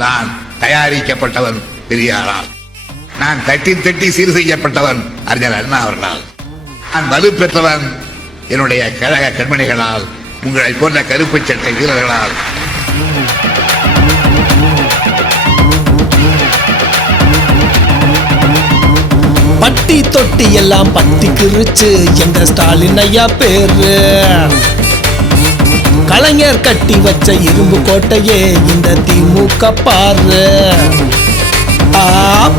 நான் தயாரிக்கப்பட்டவன் பெரியாரால். நான் தட்டி தட்டி சீர் செய்யப்பட்டவன் அறிஞர் அண்ணா அவர்களால். நான் வலு பெற்றவன் என்னுடைய கழக கண்மணிகளால், உங்களை போன்ற கருப்பு சட்டை வீரர்களால். பட்டி தொட்டி எல்லாம் பத்திக்கிருச்சு எங்க ஸ்டாலின் ஐயா பேரு. கலைஞர் கட்டி வச்ச இரும்பு கோட்டையே இந்த திமுக பாரு.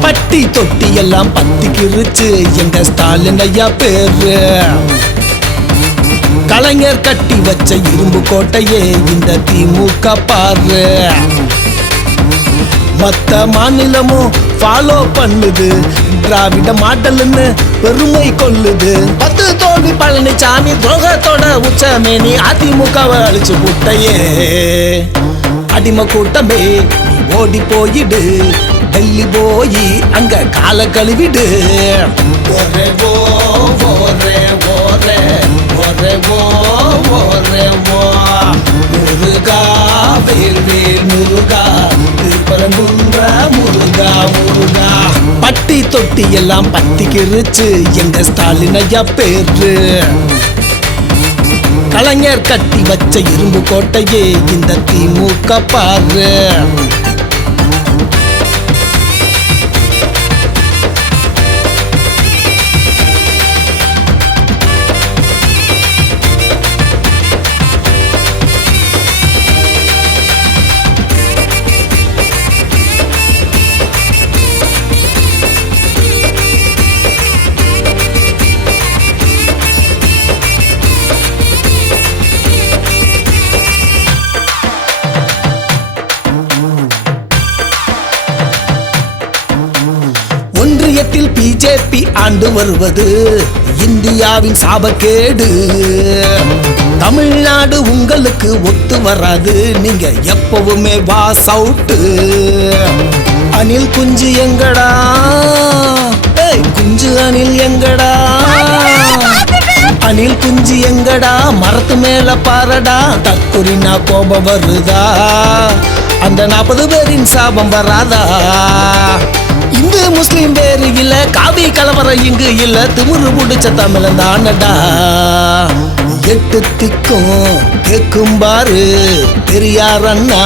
பட்டி தொட்டி எல்லாம் பத்திக்கிருச்சு எங்க ஸ்டாலின் ஐயா பேரு. கலைஞர் கட்டி வச்ச இரும்பு கோட்டையே இந்த திமுக பாரு. மத்த மாநிலமும் ஃபாலோ பண்ணுது திராவிட மாடல்னு பெருமை கொள்ளுது. 10 தோல்வி பழனிசாமி துரோகத்தோட உச்சமேனி அதிமுகவை அழிச்சு கூட்டையே. அடிமை கூட்டமே ஓடி போயிடு, டெல்லி போய் அங்க கால கழுவிடு. ஒரே ஓ ஒரே ஒரே ஒரே ஓ ஒரே ஓ முருகா வேல் வேல் முருகா திருப்பரங்குன்ற முருகா முருகா. பட்டி தொட்டி எல்லாம் பத்திக்கிருச்சு எங்க ஸ்டாலின் ஐயா பேரு. கலைஞர் கட்டி வச்ச இரும்பு கோட்டையே இந்த திமுக பாரு. ஒன்றியத்தில் பிஜேபி ஆண்டு வருவது இந்தியாவின் சாபக்கேடு. தமிழ்நாடு உங்களுக்கு ஒத்து வராது, நீங்க எப்பவுமே வாஸ் அவுட். அணில் குஞ்சு எங்கடா, குஞ்சு அணில் எங்கடா, அணில் குஞ்சு எங்கடா, மரத்து மேல பாரடா. தக்குறினா கோபம் வருதா, அந்த 40 பேரின் சாபம் வராதா. இந்து முஸ்லிம் பேரு இல்ல, காவி கலவரம் இங்கு இல்ல, திமுரு புடிச்ச தமிழன் தானடா. 8 திக்கும் கேக்கும் பாரு, பெரியார் அண்ணா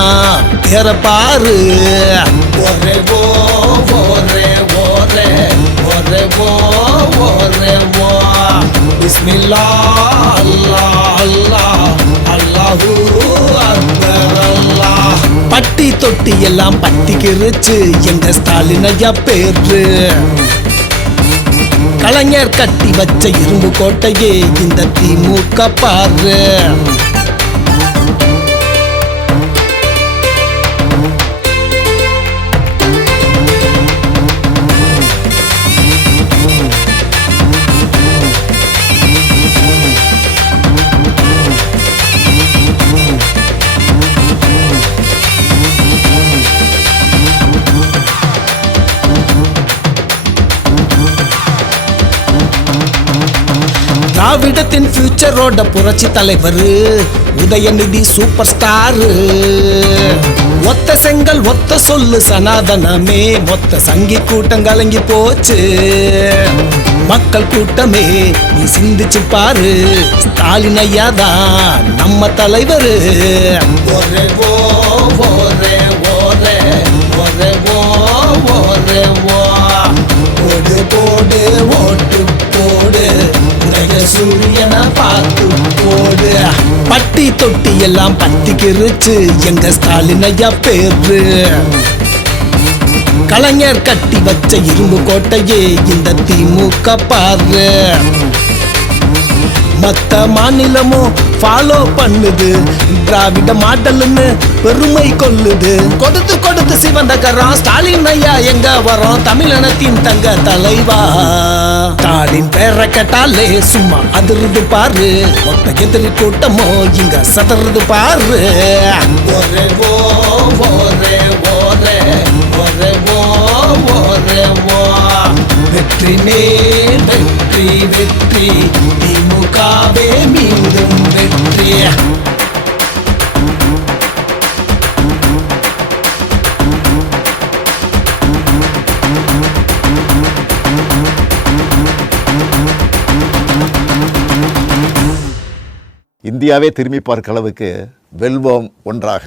பேர பாரு. ஒரே ஓ ஒரே ஒரே ஒரே ஓ ஒரே ஓ பிஸ்மில்லா அல்லாஹ் அல்லாஹ் அல்லாஹு அக்பர் அல்லாஹ். பட்டி தொட்டி எல்லாம் பத்திக்கிருச்சு எங்க ஸ்டாலின் ஐயா பேரு. கலைஞர் கட்டி வச்ச இரும்பு கோட்டையே இந்த திமுக பாரு. திராவிடத்தின் ஃபியூச்சரோட புரட்சி தலைவர் உதயநிதி சூப்பர் ஸ்டார். ஒத்த செங்கல் ஒத்த சொல்லு சனாதனமே, மொத்த சங்கி கூட்டம் கலங்கி போச்சு. மக்கள் கூட்டமே நீ சிந்திச்சு பாரு, ஸ்டாலின் ஐயா தான் நம்ம தலைவர். ஒரே ஓ ஒரே ஒரே ஒரே ஓ ஒரே ஓ ஓடு போடு ஓட்டு போடு, சூரியனை பார்த்து போடு. பட்டி தொட்டி எல்லாம் பத்திக்கிருச்சு எங்க ஸ்டாலின் ஐயா பேரு. கலைஞர் கட்டி வச்ச இரும்பு கோட்டையே இந்த திமுக பாரு. மத்த மாநிலமும் ஃபாலோ பண்ணுது திராவிட மாடல்னு பெருமை கொள்ளுது. கொடுத்து கொடுத்து சிவந்த கரம் ஸ்டாலின் ஐயா எங்க வரோம், தமிழனத்தின் தங்க தலைவா. ஸ்டாலின் பேரை கேட்டாலே சும்மா அதிர்ந்து பாரு, மொத்த எதிரி கூட்டமோ இங்க சதறது பாரு. ஒரே ஓ ஒரே ஒரே ஒரே ஓ ஒரே ஓ வெற்றி மேல் வெற்றி வெற்றி, திமுகவே மீண்டும் வெற்றி. இந்தியாவே திரும்பி பார்க்க அளவுக்கு வெல்வோம் ஒன்றாக.